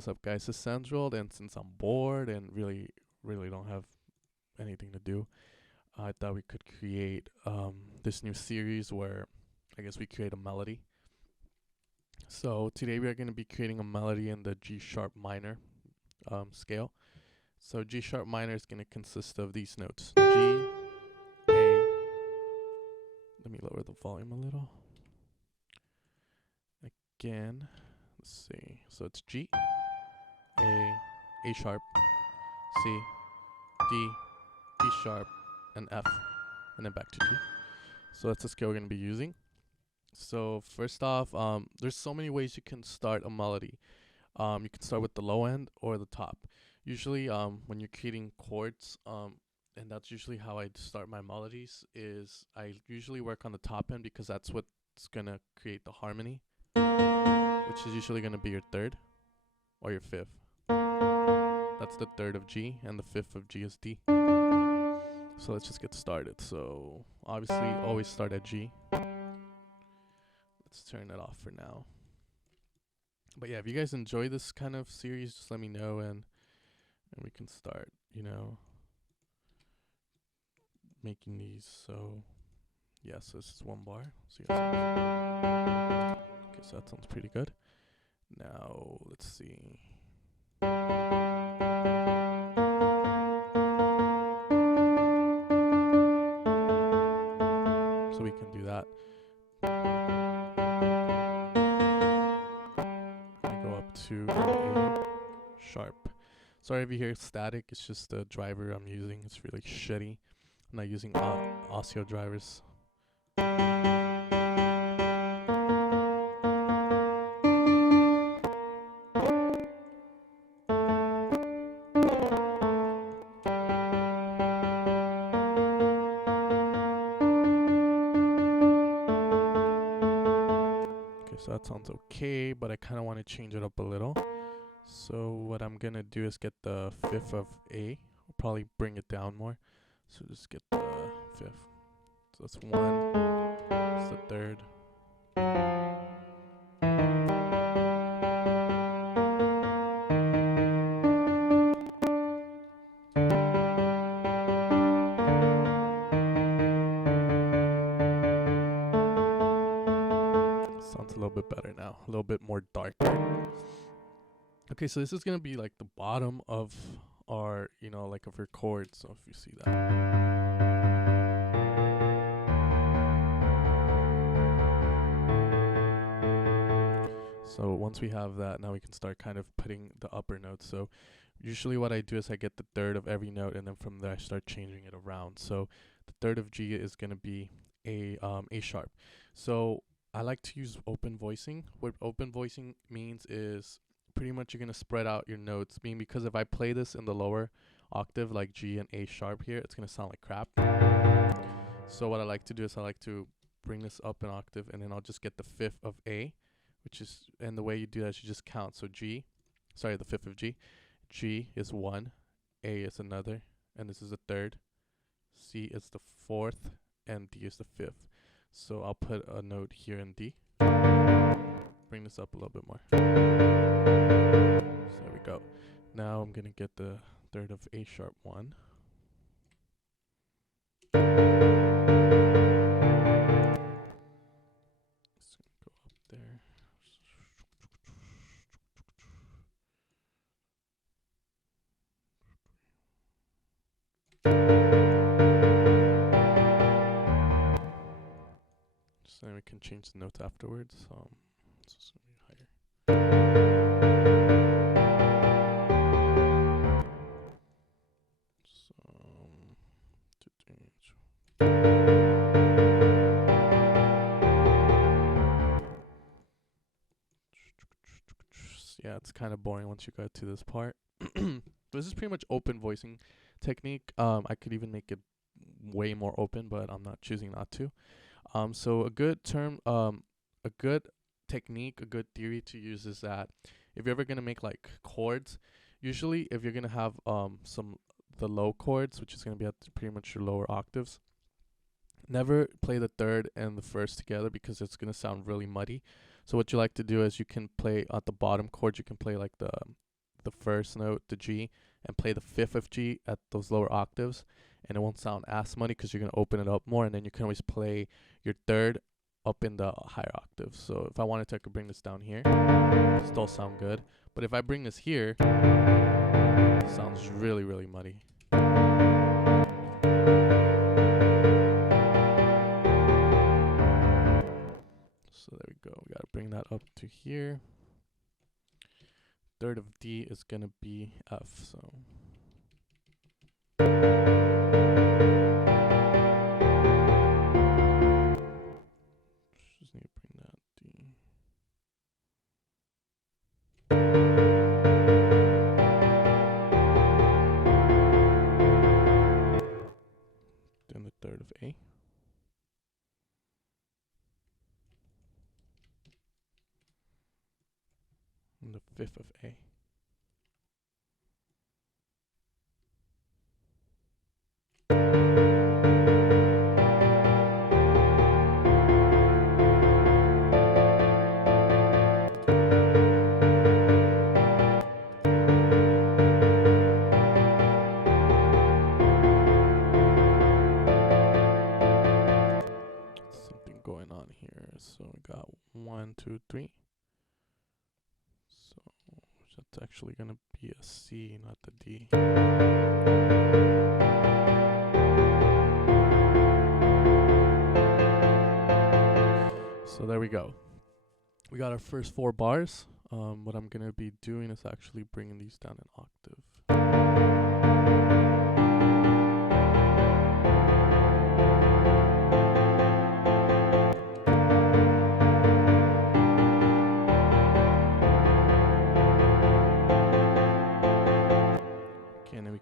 what's up, guys? This is Sandrold, and since I'm bored and really don't have anything to do, I thought we could create this new series where I guess we create a melody. So today we are going to be creating a melody in the G sharp minor scale. So G sharp minor is going to consist of these notes: G, A. Let me lower the volume a little. Again, let's see. So it's G, A sharp, C, D, E sharp, and F, and then back to G. So that's the scale we're going to be using. So first off, there's so many ways you can start a melody. You can start with the low end or the top. Usually, when you're creating chords, and that's usually how I start my melodies, is I usually work on the top end because that's what's going to create the harmony, which is usually going to be your third or your fifth. That's the third of G, and the fifth of G is D. So let's just get started. So obviously always start at G. Let's turn it off for now. But yeah, if you guys enjoy this kind of series, just let me know and we can start, making these. So yeah, so this is one bar. So okay, so that sounds pretty good. Now let's see. So we can do that. I go up to A sharp. Sorry if you hear static, it's just the driver I'm using. It's really shitty. I'm not using Osio drivers. So that sounds okay, but I kind of want to change it up a little. So what I'm going to do is get the fifth of A. I'll probably bring it down more. So just get the fifth. So that's one. That's the third. Sounds a little bit better now. A little bit more darker. Okay, so this is going to be like the bottom of our, like of our chords. So if you see that. So once we have that, now we can start kind of putting the upper notes. So usually what I do is I get the third of every note, and then from there I start changing it around. So the third of G is going to be A sharp. So I like to use open voicing. What open voicing means is pretty much you're going to spread out your notes. Meaning, because if I play this in the lower octave like G and A sharp here, it's going to sound like crap. So what I like to do is I like to bring this up an octave, and then I'll just get the fifth of A, which is, and the way you do that is you just count. So the fifth of G. G is one, A is another, and this is the third. C is the fourth, and D is the fifth. So I'll put a note here in D. Bring this up a little bit more. So there we go. Now I'm going to get the third of A sharp 1. It's going to go up there. So then we can change the notes afterwards. So it's just going to be higher. Yeah, it's kind of boring once you get to this part. This is pretty much open voicing technique. I could even make it way more open, but I'm not choosing not to. So a good technique, a good theory to use is that if you're ever gonna make like chords, usually if you're gonna have the low chords, which is gonna be at pretty much your lower octaves, never play the third and the first together because it's gonna sound really muddy. So what you like to do is you can play at the bottom chords, you can play like the the first note, the G, and play the fifth of G at those lower octaves, and it won't sound as muddy because you're gonna open it up more, and then you can always play your third up in the higher octaves. So if I wanted to, I could bring this down here, still sound good. But if I bring this here, it sounds really, really muddy. So there we go. We gotta bring that up to here. Third of D is gonna be F. So just need to bring that D. Then the third of A. And the fifth of A. Something going on here. So we got 1, 2, 3. So that's actually gonna be a C, not the D. So there we go. We got our first 4 bars. What I'm gonna be doing is actually bringing these down an octave.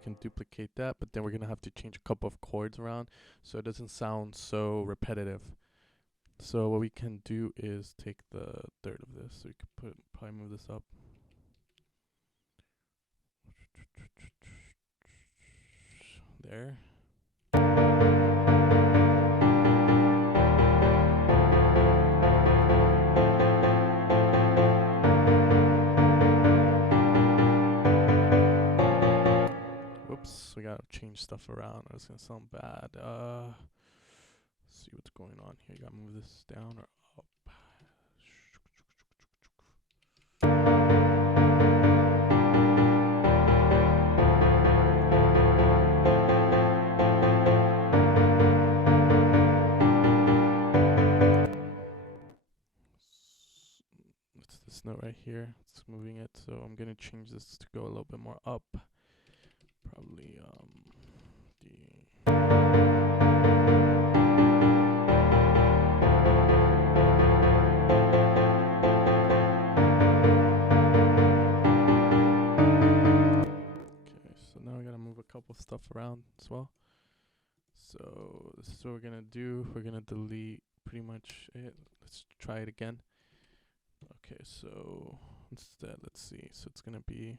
Can duplicate that, but then we're gonna have to change a couple of chords around so it doesn't sound so repetitive. So what we can do is take the third of this. So we could probably move this up. There. Whoops, we gotta change stuff around or it's gonna sound bad. Let's see what's going on here. You gotta move this down or up. It's this note right here. It's moving it, so I'm gonna change this to go a little bit more up. Probably D. Couple stuff around as well. So this is what we're gonna do. We're gonna delete pretty much it. Let's try it again. Okay, so instead, let's see. So it's gonna be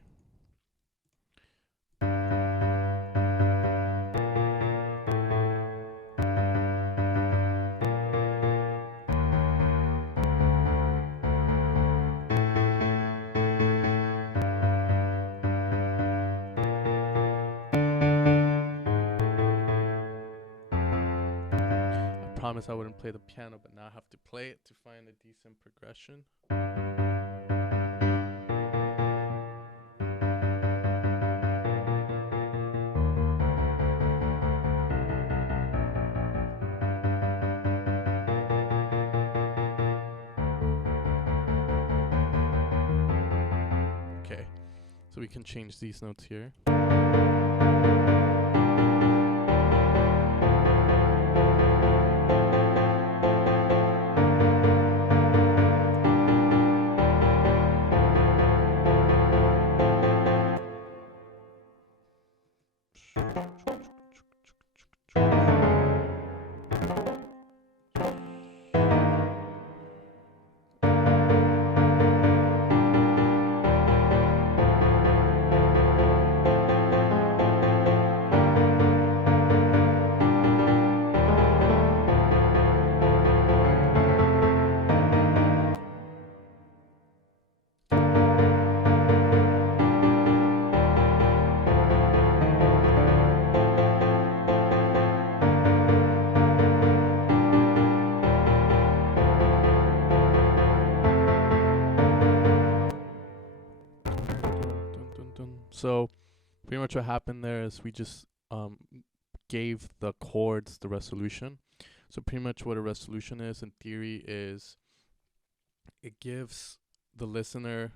promise I wouldn't play the piano, but now I have to play it to find a decent progression. Okay, so we can change these notes here. So pretty much what happened there is we just gave the chords the resolution. So pretty much what a resolution is in theory is it gives the listener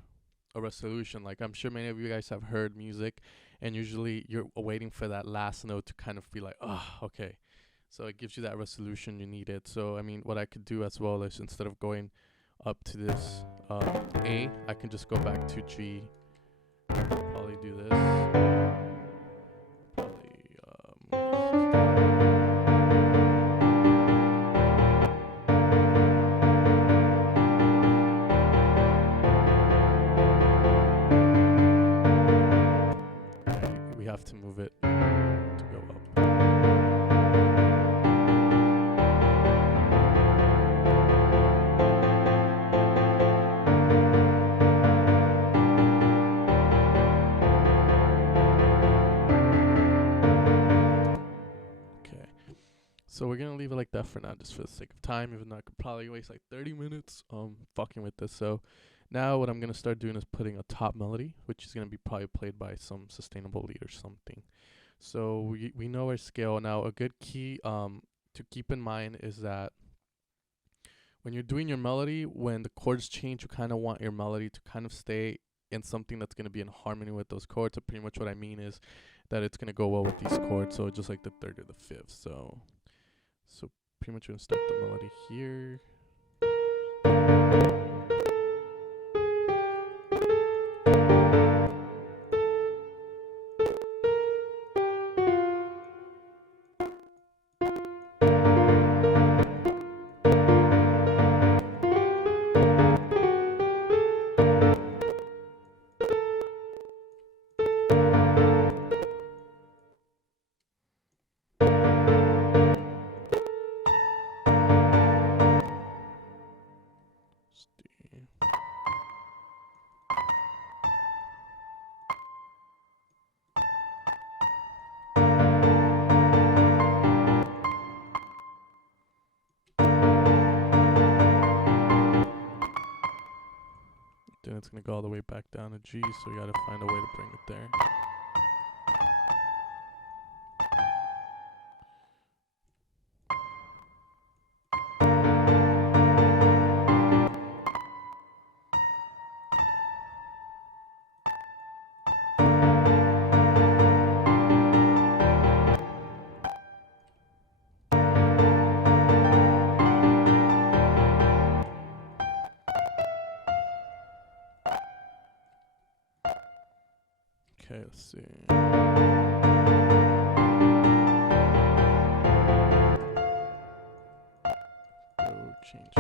a resolution. Like I'm sure many of you guys have heard music, and usually you're waiting for that last note to kind of be like, oh, okay. So it gives you that resolution you needed. So I mean, what I could do as well is instead of going up to this A, I can just go back to G. Probably do this. We have to move it to go up. So we're gonna leave it like that for now, just for the sake of time, even though I could probably waste like 30 minutes fucking with this. So now what I'm gonna start doing is putting a top melody, which is gonna be probably played by some sustainable lead or something. So we know our scale. Now a good key to keep in mind is that when you're doing your melody, when the chords change, you kind of want your melody to kind of stay in something that's going to be in harmony with those chords. So pretty much what I mean is that it's going to go well with these chords. So just like the third or the fifth. So pretty much we're going to start the melody here. Then it's going to go all the way back down to G, so we got to find a way to bring it there. Okay, let's see. Go change.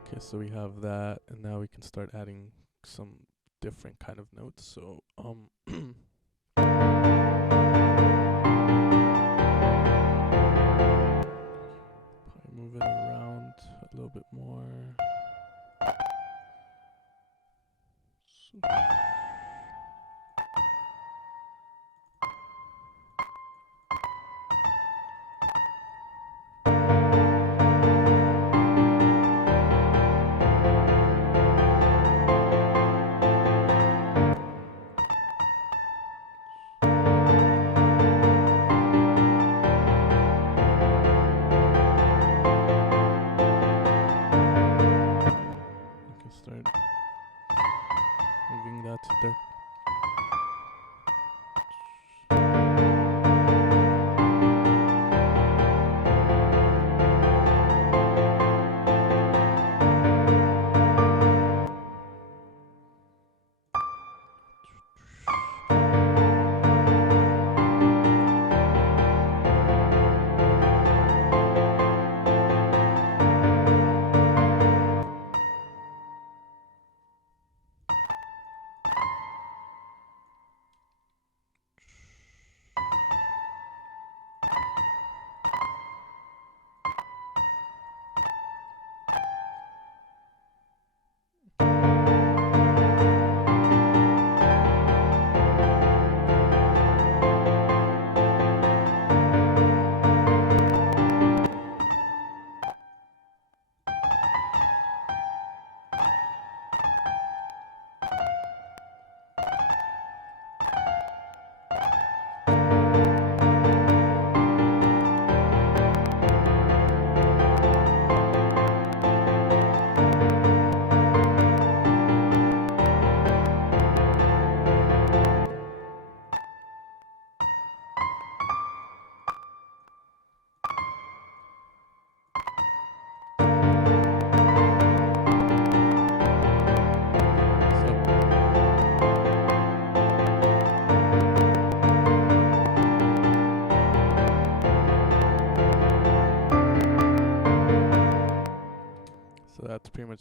Okay, so we have that, and now we can start adding some different kind of notes. So probably move it around a little bit more.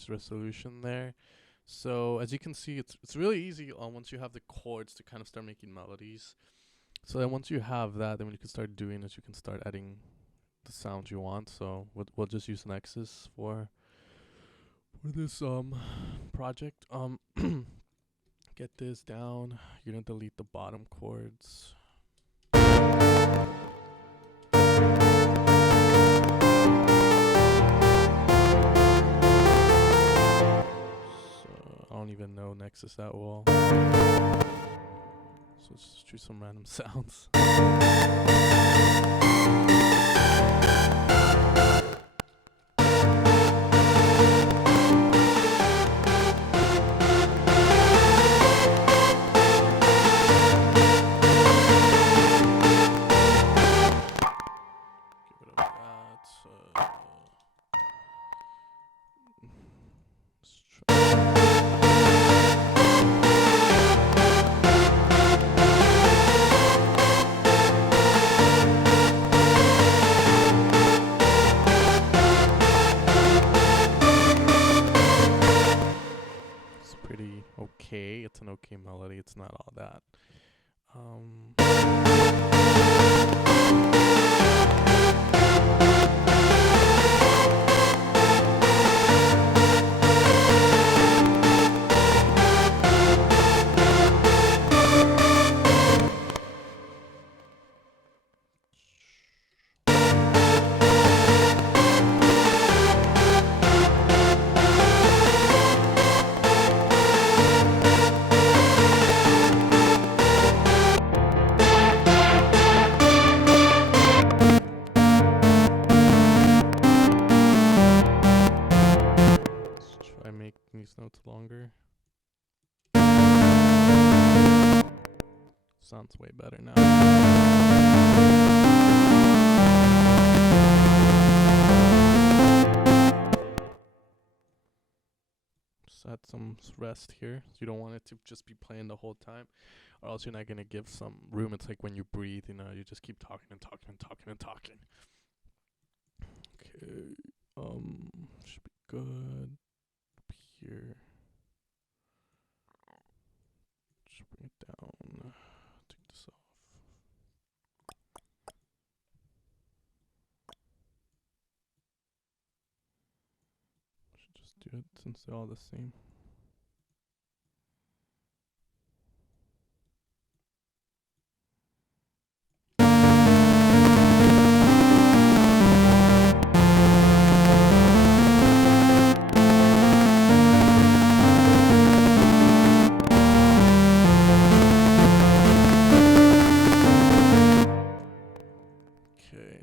pitch resolution there. So as you can see, it's really easy once you have the chords to kind of start making melodies. So then once you have that, then what you can start doing is you can start adding the sounds you want. So we'll just use Nexus for this project. Get this down. You're gonna delete the bottom chords. I don't even know Nexus that well. So let's just do some random sounds. Give it a that. Let's try. Pretty okay. It's an okay melody. It's not all that. Make these notes longer. Sounds way better now. Just add some rest here. So you don't want it to just be playing the whole time, or else you're not gonna give some room. It's like when you breathe, you know, you just keep talking and talking and talking and talking. Okay, should be good. Here, just bring it down, take this off. Should just do it since they're all the same.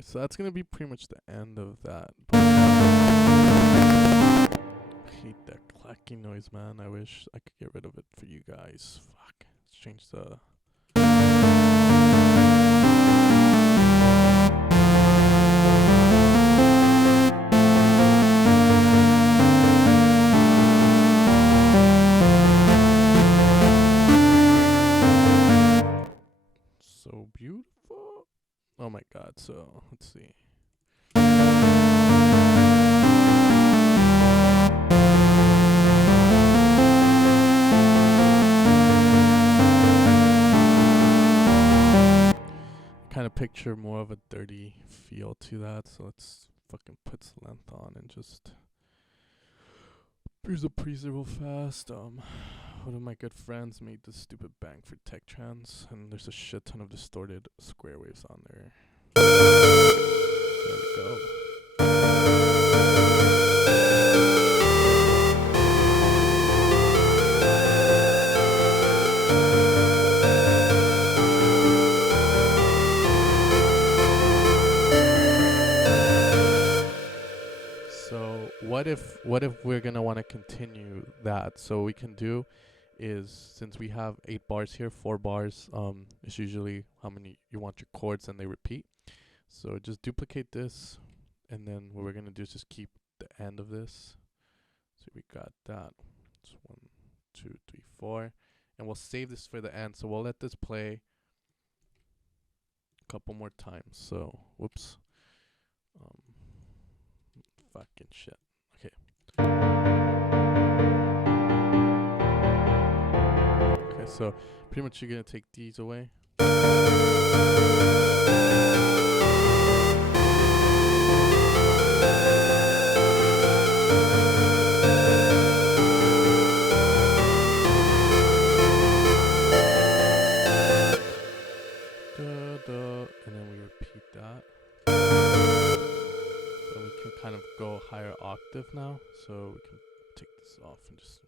So that's gonna be pretty much the end of that. I hate that clacking noise, man. I wish I could get rid of it for you guys. Fuck. Let's change the... So beautiful. Oh my god, so let's see. Kind of picture more of a dirty feel to that, so let's fucking put some length on and just here's a preset real fast. One of my good friends made this stupid bank for tech trans, and there's a shit ton of distorted square waves on there. There we go. So what if we're gonna want to continue that? So what we can do is, since we have 8 bars here, 4 bars is usually how many you want your chords and they repeat. So just duplicate this, and then what we're gonna do is just keep the end of this. So we got that. It's 1, 2, 3, 4, and we'll save this for the end. So we'll let this play a couple more times. So whoops, fucking shit. Okay. so pretty much you're gonna take these away. And then we repeat that. Then we can kind of go higher octave now, so we can take this off and just.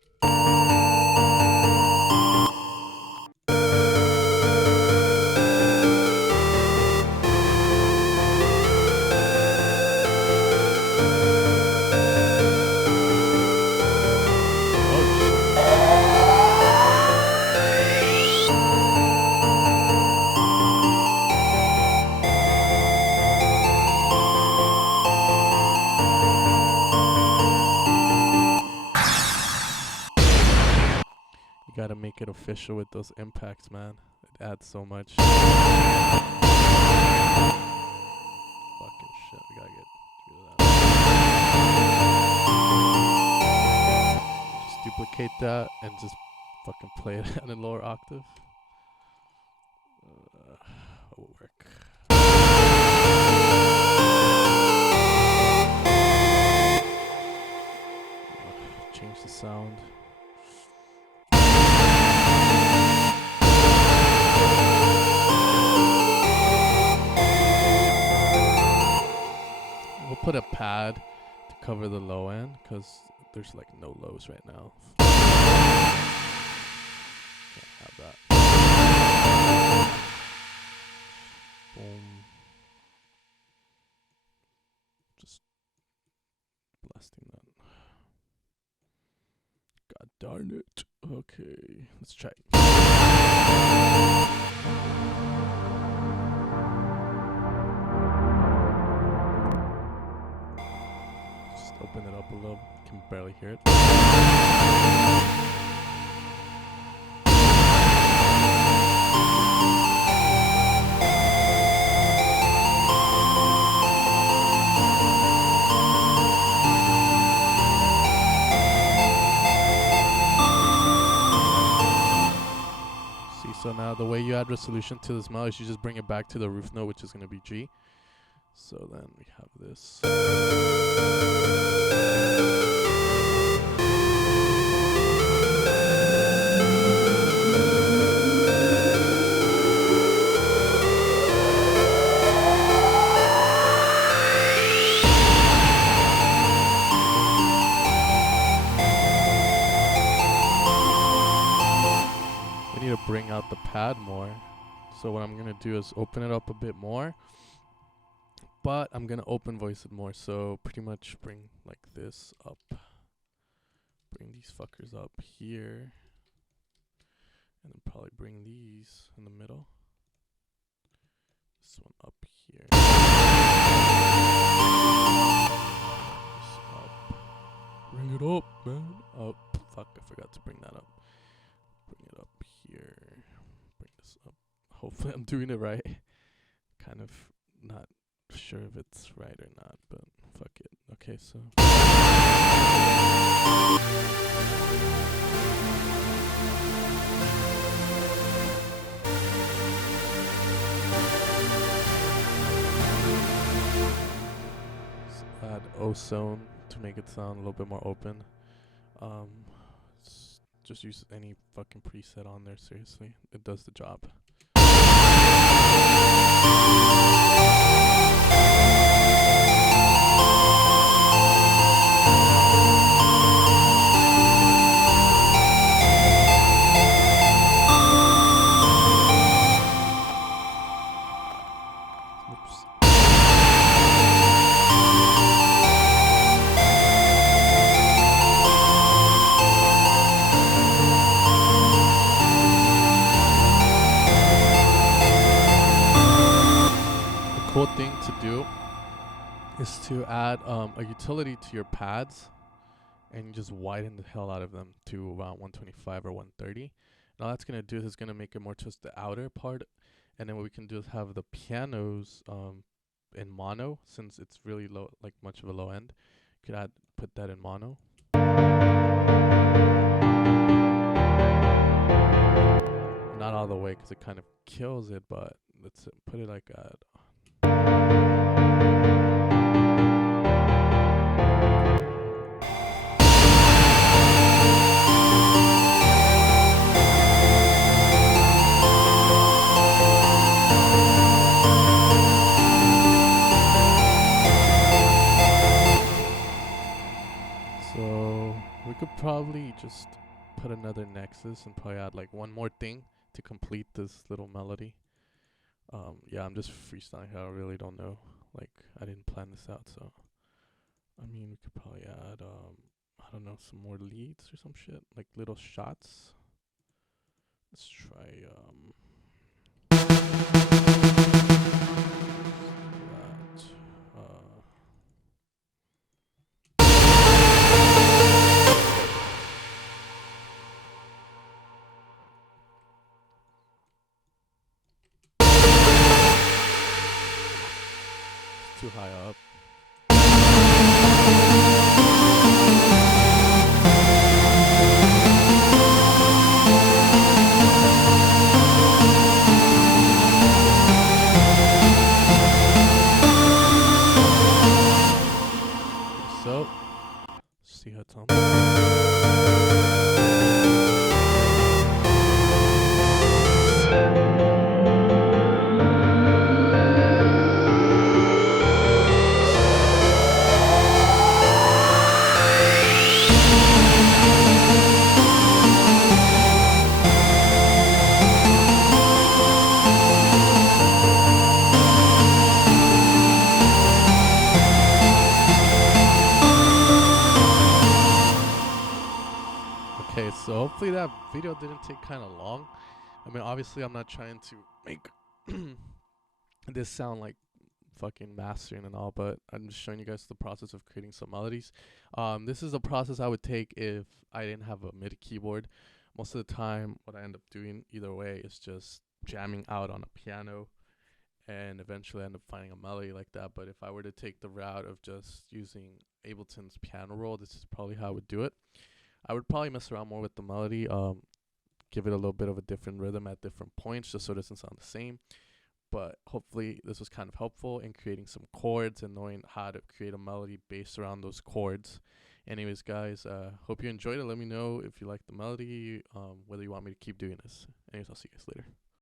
You gotta make it official with those impacts, man. It adds so much. Fucking shit, we gotta get rid of that. Just duplicate that and just fucking play it at a lower octave. That will work. Change the sound. We'll put a pad to cover the low end because there's like no lows right now. Can't have that. Boom. Just blasting that. God darn it. Okay, let's try. Just open it up a little. You can barely hear it. So now the way you add resolution to this melody is you just bring it back to the roof note, which is going to be G. So then we have this. To bring out the pad more. So what I'm gonna do is open it up a bit more, but I'm gonna open voice it more. So pretty much bring like this up, bring these fuckers up here, and then probably bring these in the middle, this one up here, this up, bring it up, man, up. Fuck, I forgot to bring that up. Bring it up here. Bring this up. Hopefully I'm doing it right. Kind of not sure if it's right or not, but fuck it. Okay, so. Let's add ozone to make it sound a little bit more open. Just use any fucking preset on there, seriously. It does the job. Oops. Cool thing to do is to add a utility to your pads and just widen the hell out of them to around 125 or 130. Now that's going to do is it's going to make it more towards the outer part, and then what we can do is have the pianos in mono, since it's really low, like much of a low end. You could put that in mono. out of the way because it kind of kills it, but let's put it like at. So we could probably just put another nexus and probably add like one more thing to complete this little melody. Yeah, I'm just freestyling here. I really don't know. Like, I didn't plan this out, so I mean, we could probably add I don't know, some more leads or some shit, like little shots. Let's try that. It's too high up. So, see how it sounds. Okay, so hopefully that video didn't take kind of long. I mean, obviously, I'm not trying to make this sound like fucking mastering and all, but I'm just showing you guys the process of creating some melodies. This is a process I would take if I didn't have a MIDI keyboard. Most of the time, what I end up doing either way is just jamming out on a piano and eventually end up finding a melody like that. But if I were to take the route of just using Ableton's piano roll, this is probably how I would do it. I would probably mess around more with the melody, give it a little bit of a different rhythm at different points just so it doesn't sound the same. But hopefully this was kind of helpful in creating some chords and knowing how to create a melody based around those chords. Anyways, guys, hope you enjoyed it. Let me know if you like the melody, whether you want me to keep doing this. Anyways, I'll see you guys later.